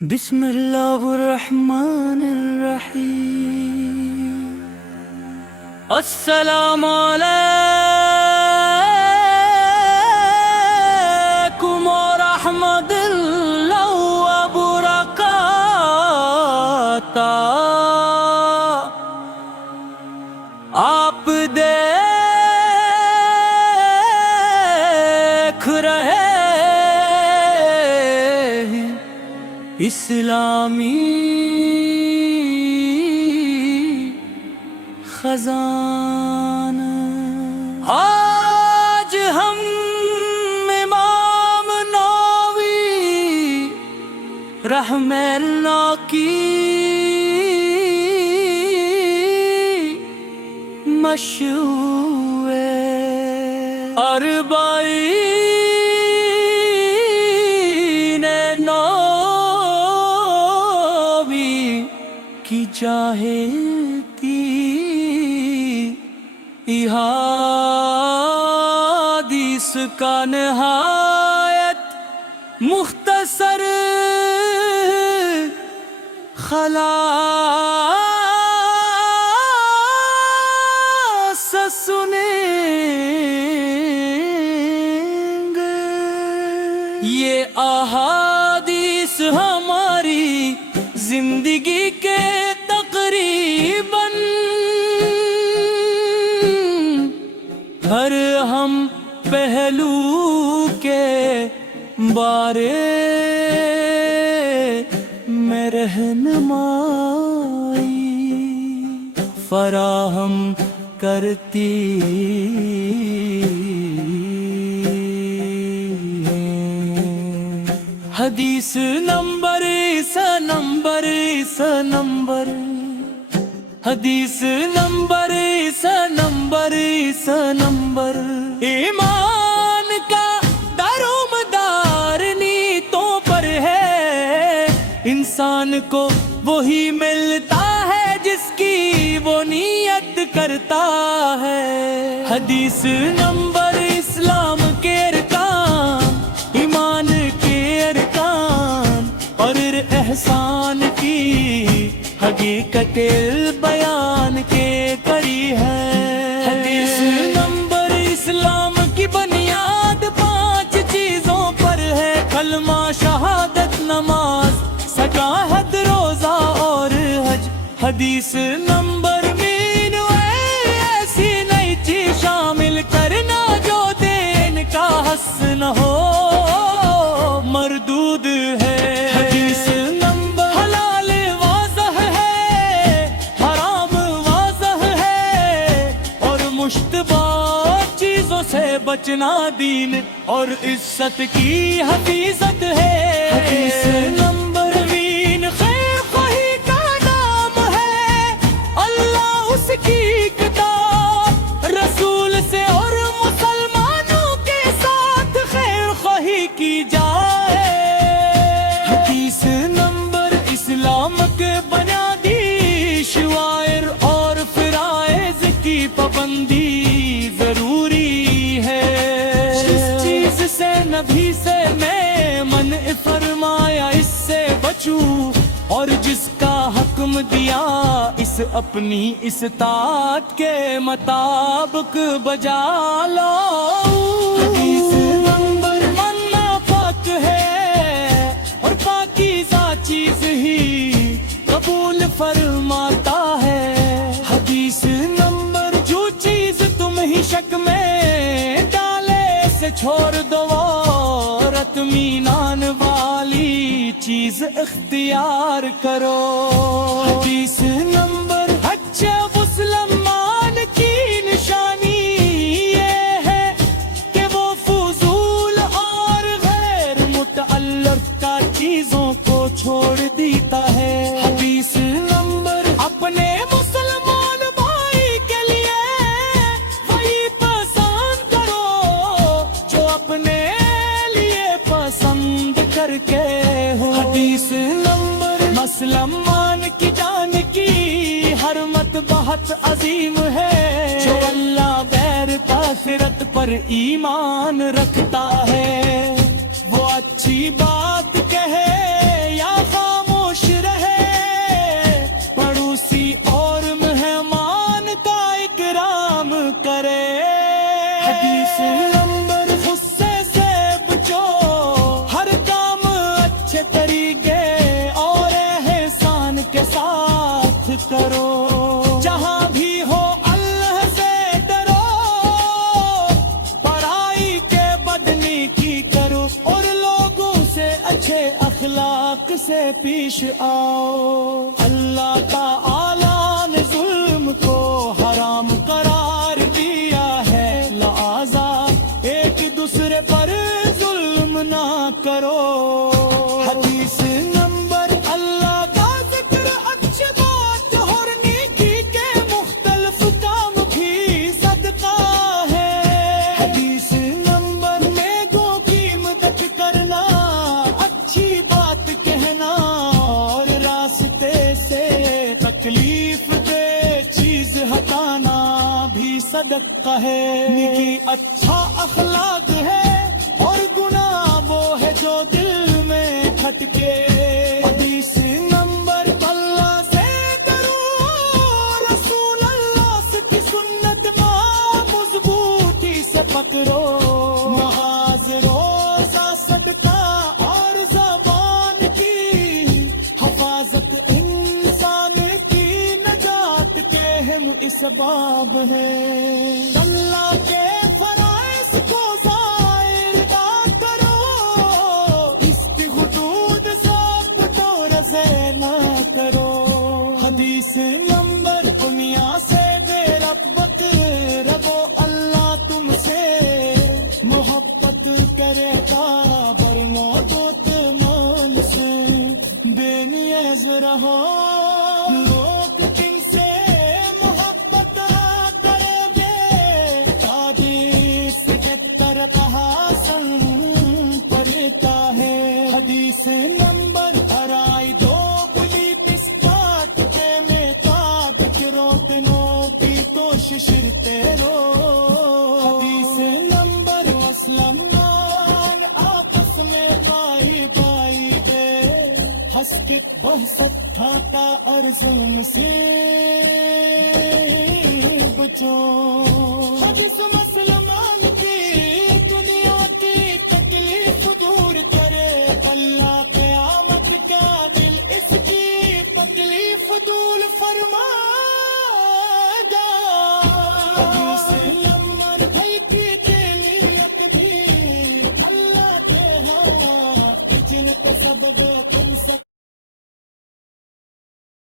بسم اللہ الرحمن الرحیم السلام علیکم ورحمۃ اللہ وبرکاتہ۔ آپ دیکھ رہے اسلامی خزانہ۔ آج ہم امام نووی رحمہ اللہ کی مشروع اربعین کی چاہتی احادیث کا نہایت مختصر خلاصہ سنیں گے۔ یہ احادیث ہماری زندگی کے تقریباً ہر ہم پہلو کے بارے میں رہنمائی فراہم کرتی ہیں۔ حدیث نمبر حدیث نمبر ایمان کا دارومدار نیتوں پر ہے۔ انسان کو وہی ملتا ہے جس کی وہ نیت کرتا ہے۔ حدیث نمبر اسلام کے ارکان، ایمان کے ارکان اور احسان کی حقیقت بیان کے کری ہے۔ حدیث نمبر اسلام کی بنیاد 5 چیزوں پر ہے: کلمہ، شہادت، نماز، سجاہد، روزہ اور حج۔ حدیث نمبر مین ایسی نئی چیز شامل کرنا جو دین کا حسن ہو مردود ہے۔ حدیث نمبر حلال واضح ہے، حرام واضح ہے اور مشتبہ چیزوں سے بچنا دین اور عزت کی حفیظت ہے۔ حدیث نمبر وین خیر خواہی کا نام ہے، اللہ اس کی کتاب رسول سے اور مسلمانوں کے ساتھ خیر خواہی کی جائے۔ حدیث نمبر اسلام کے بنیادی شعائر اور فرائض کی پابندی ضروری ہے۔ جس چیز سے نبی سے میں منع فرمایا اس سے بچوں، اور جس کا حکم دیا اس اپنی استطاعت کے مطابق بجا لو۔ حدیث نمبر ماننا پاک ہے اور پاکیزہ چیز ہی قبول فرماتا ہے۔ حدیث نمبر جو چیز تم ہی شک میں ڈالے سے چھوڑ دو اور اطمینان والی چیز اختیار کرو۔ حدیث نمبر حج مسلمان کی نشانی یہ ہے کہ وہ فضول اور غیر متعلقہ چیزوں کو چھوڑ دیتا ہے۔ حدیث نمبر اپنے مسلمان بھائی کے لیے وہی پسند کرو جو اپنے لیے پسند کر کے ہو۔ حدیث نمبر مسلمان کی جان کی حرمت بہت عظیم ہے، جو اللہ غیر آخرت پر ایمان رکھتا ہے وہ اچھی بات کہے یا گے اور احسان کے ساتھ کرو، جہاں بھی ہو اللہ سے ڈرو، پڑھائی کے بدنی کی کرو اور لوگوں سے اچھے اخلاق سے پیش آؤ۔ اللہ تعالیٰ نے ظلم کو حرام قرار دیا ہے، لہذا ایک دوسرے پر ظلم نہ کرو۔ حدیث نمبر اللہ کا ذکر اچھی بات اور نیکی کے مختلف کام بھی صدقہ ہے۔ حدیث نمبر نیکوں کی مدد کرنا، اچھی بات کہنا اور راستے سے تکلیف دہ چیز ہٹانا بھی صدقہ ہے۔ نیکی اچھا اخلاق ہے اور گناہ وہ ہے جو دل میں کھٹکے۔ حدیث نمبر اللہ سے کرو، رسول اللہ کی سنت میں مضبوطی سے پکڑو، نماز روزہ صدقہ اور زبان کی حفاظت انسان کی نجات کے ہم اسباب ہے۔ اللہ کے فرائض کو ظاہر نہ کرو، اس کی حدود ضابط و رضے نہ کرو۔ حدیث نمبر دنیا سے بے رغبت رہو، اللہ تم سے محبت کرے گا، برموت مال سے بے نیاز رہو۔ لوگ تم سے محبت کرے گے، حدیث کے طرح حسن پڑھتا ہے۔ حدیث نمبر ہرائی دو بلی پسکاٹ کے میں تاب کرو، دنوں کی کوشش تیرو۔ حدیث نمبر مسلمان آپس میں بھائی بھائی دے، حسد بحثت ٹھاتا اور ظلم سے بچو۔